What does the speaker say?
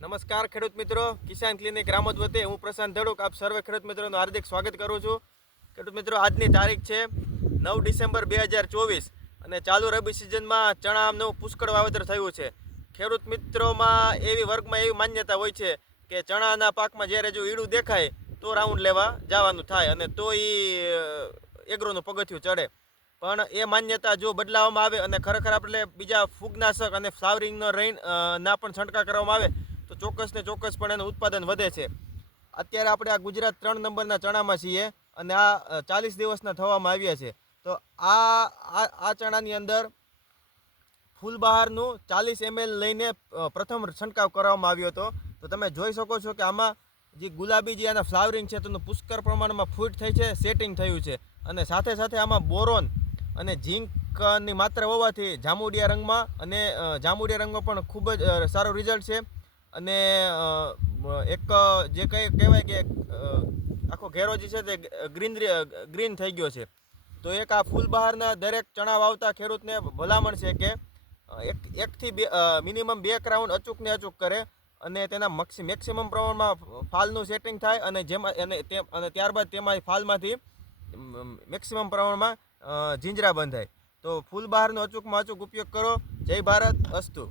નમસ્કાર ખેડૂત મિત્રો. કિસાન ક્લિનિક રામોદ વતી હું પ્રશાંત ધડુક. આપ સર્વે ખેડૂત મિત્રોનું હાર્દિક સ્વાગત કરું છું. ખેડૂત મિત્રો, આજની તારીખ છે નવ ડિસેમ્બર બે હજાર ચોવીસ અને ચાલુ રબી સિઝનમાં ચણાનું પુષ્કળ વાવેતર થયું છે. ખેડૂત મિત્રોમાં એવી વર્ગમાં એવી માન્યતા હોય છે કે ચણાના પાકમાં જ્યારે જો ઈડું દેખાય તો રાઉન્ડ લેવા જવાનું થાય અને તો એ એગ્રોનું પગથિયું ચડે. પણ એ માન્યતા જો બદલાવવામાં આવે અને ખરેખર આપણે બીજા ફૂગનાશક અને ફ્લાવરિંગનો રેઇન ના પણ છંટકાવ કરવામાં આવે તો ચોક્કસ ને ચોક્કસ પણ એનું ઉત્પાદન વધે છે. અત્યારે આપણે આ ગુજરાત ત્રણ નંબરના ચણામાં છીએ અને આ ચાલીસ દિવસના થવામાં આવ્યા છે. તો આ આ ચણાની અંદર ફૂલબહારનું ચાલીસ એમએલ લઈને પ્રથમ છંટકાવ કરવામાં આવ્યો હતો. તો તમે જોઈ શકો છો કે આમાં જે ગુલાબી જે આના ફ્લાવરિંગ છે, તેનું પુષ્કળ પ્રમાણમાં ફૂટ થઈ છે, સેટિંગ થયું છે. અને સાથે સાથે આમાં બોરોન અને ઝીંકની માત્રા હોવાથી જાંબુડિયા રંગમાં અને જામુડિયા રંગમાં પણ ખૂબ જ સારું રિઝલ્ટ છે. અને એક જે કંઈ કહેવાય કે આખો ઘેરો જે છે તે ગ્રીનરી ગ્રીન થઈ ગયો છે. તો એક આ ફૂલબહારના દરેક ચણા વાવતા ખેડૂતને ભલામણ છે કે એક, એકથી બે મિનિમમ બે ક્રાઉન અચૂકને અચૂક કરે અને તેના મક્સી, મેક્સિમમ પ્રમાણમાં ફાલનું સેટિંગ થાય અને જેમાં, અને તે, અને ત્યારબાદ તેમાં ફાલમાંથી મેક્સિમમ પ્રમાણમાં જીંજરા બંધાય. તો ફૂલ બહારનો અચૂકમાં અચૂક ઉપયોગ કરો. જય ભારત, અસ્તુ.